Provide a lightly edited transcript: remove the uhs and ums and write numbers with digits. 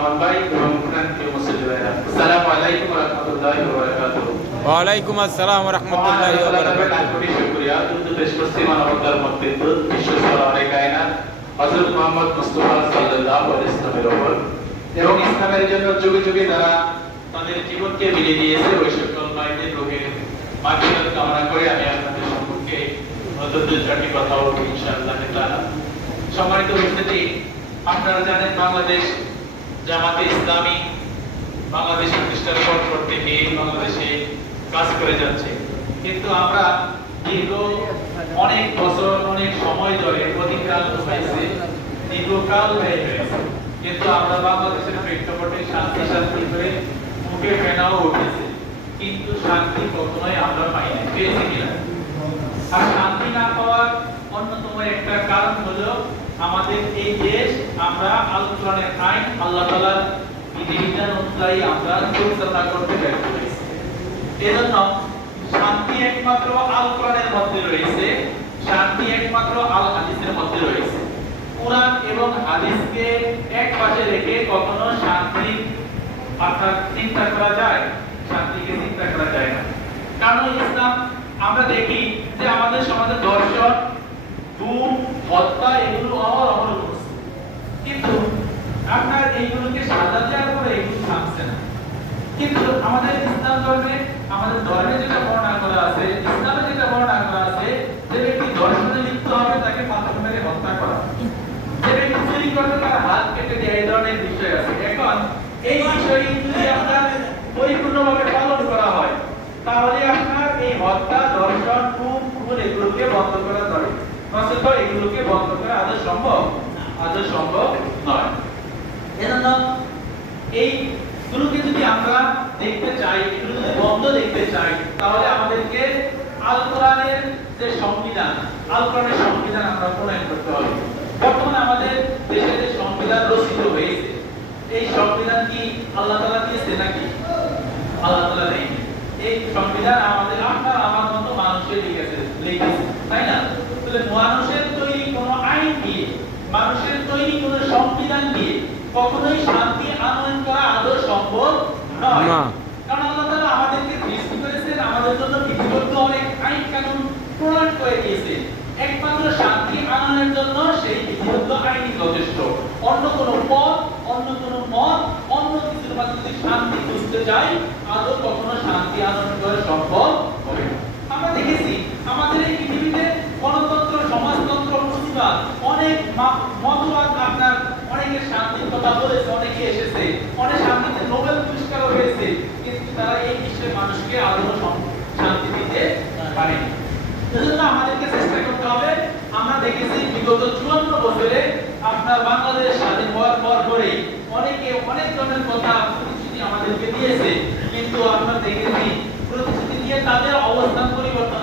রহমান ভাই এবং প্রিয় মুসলিম ভাইরা, আসসালামু আলাইকুম ওয়া রাহমাতুল্লাহি ওয়া বারাকাতুহু। ওয়া আলাইকুম আসসালাম ওয়া রাহমাতুল্লাহি ওয়া বারাকাতুহু। কোটি শুকরিয়া। দ্রুত পেশ করছি মানবতার মধ্যবিত্ত বিশ্ব সরোয়ারে কায়নাত হযরত মুহাম্মদ মুস্তাফা সাল্লাল্লাহু আলাইহি ওয়াসাল্লামের উপর এবং ইসলামের জন্য যুগে যুগে তারা তাদের জীবনকে বিলিয়ে দিয়েছে ওই সকল ভাইদের রূহের মাগফিরাত কামনা করে আমি আপনাদের সম্পর্কে নতুন চারটি কথা বলবো ইনশাআল্লাহ তাআলা। সম্মানিত উপস্থিতি, আপনারা জানেন বাংলাদেশ জামাতে ইসলামী বাংলাদেশ প্রতিষ্ঠার পর থেকে বাংলাদেশে কাজ করে যাচ্ছে, কিন্তু আমরা দীর্ঘ অনেক বছর অনেক সময় ধরে অধিকার হয়েছে, দীর্ঘকাল হয়ে গেছে, কিন্তু আমরা বাংলাদেশের প্রেক্ষাপটে শান্তি শান্তি করে মুখে ফেনাও উঠেছে, কিন্তু শান্তি কখনোই আমরা পাই না। পেয়েছি কিনা? আর শান্তি না পাওয়ার অন্যতম একটা কারণ হলো আমাদের এই দেশ আমরা আল কোরআনের আইন আল্লাহ তাআলার বিধিবিধান অনুযায়ী আমরা পরিচালনা করতে ব্যর্থ হয়েছি। এজন্য শান্তি একমাত্র আল কোরআনের মধ্যে রয়েছে, শান্তি একমাত্র আল হাদিসের মধ্যে রয়েছে। কোরআন এবং হাদিসকে এক পাশে রেখে কখনো শান্তি আপনার চিন্তা করা যায়, শান্তিকে চিন্তা করা যায় না। কারণ ইসলাম আমরা দেখি যে আমাদের সমাজে দর্শন, গুম, হত্যা এগুলো অহরহ হচ্ছে, কিন্তু আপনার এইগুলোকে সাজা দেওয়ার পরে এগুলো থামছে না। কিন্তু আমাদের ইসলাম ধর্মে যেটা বর্ণনা করা আছে, ইসলামে যেটা বর্ণনা করা আছে, যে ব্যক্তি দর্শনে লিপ্ত হবে তাকে পাথর মেরে হত্যা করা, যে ব্যক্তি চুরি করবে তার হাত কেটে দেওয়া, এই ধরনের বিষয় আছে। এখন এই বিষয়টি যদি আপনার পরিপূর্ণভাবে পালন করা হয় তাহলে আপনার এই হত্যা, দর্শন, খুন এগুলোকে বন্ধ করা যাবে, নচেত এগুলোকে বন্ধ করা আদৌ সম্ভব নয়। এজন্য এইগুলোকে যদি আমরা দেখতে চাই, এগুলো যদি বন্ধ দেখতে চাই, তাহলে আমাদেরকে আল কোরআনের যে সংবিধান, আল কোরআনের সংবিধান আমরা প্রণয়ন করতে হবে। বর্তমানে আমাদের দেশে যে সংবিধান রচিত হয়েছে, এই সংবিধান কি আল্লাহ তাআলা দিয়েছে নাকি? আল্লাহ তাআলা দেয়নি। এই সংবিধান আমাদের আপনার আমার মতো মানুষের লিখেছে, তাই না? তাহলে মানুষের তৈরি কোনো আইন দিয়ে, মানুষের তৈরি কোনো সংবিধান দিয়ে কখনোই শান্তি আনয়ন করা আদৌ সম্ভব নয়। কারণ আল্লাহ তাআলা আমাদেরকে সৃষ্টি করেছেন, আমাদের জন্য বিধিবদ্ধ অনেক আইন কানুন প্রণয়ন করে দিয়েছেন। একমাত্র শান্তি আনয়নের জন্য সেই বিধিবদ্ধ আইনই যথেষ্ট। অন্য কোনো পথ, অন্য কোনো মত, অন্য কিছুর মাধ্যমে যদি শান্তি খুঁজতে যাই, আদৌ কখনো শান্তি আনয়ন করা সম্ভব হবে না। আমরা দেখেছি আমাদের এই পৃথিবীতে গণতন্ত্র, সমাজতন্ত্র, মুসলিম অনেক মতবাদ, আপনার অনেকে শান্তির কথা বলেছে, অনেকে এসেছে, অনেক শান্তিতে নোবেল পুরস্কারও হয়েছে, কিন্তু তারা এই বিশ্বের মানুষকে আদৌ শান্তি দিতে পারেনি। এজন্য আমাদেরকে চেষ্টা করতে হবে। আমরা দেখেছি বিগত 54 বছরে আপনার বাংলাদেশ স্বাধীন হওয়ার পর পরে অনেকে অনেক ধরনের কথা প্রতিশ্রুতি আমাদেরকে দিয়েছে, কিন্তু আমরা দেখেছি প্রতিশ্রুতি দিয়ে তাদের অবস্থান পরিবর্তন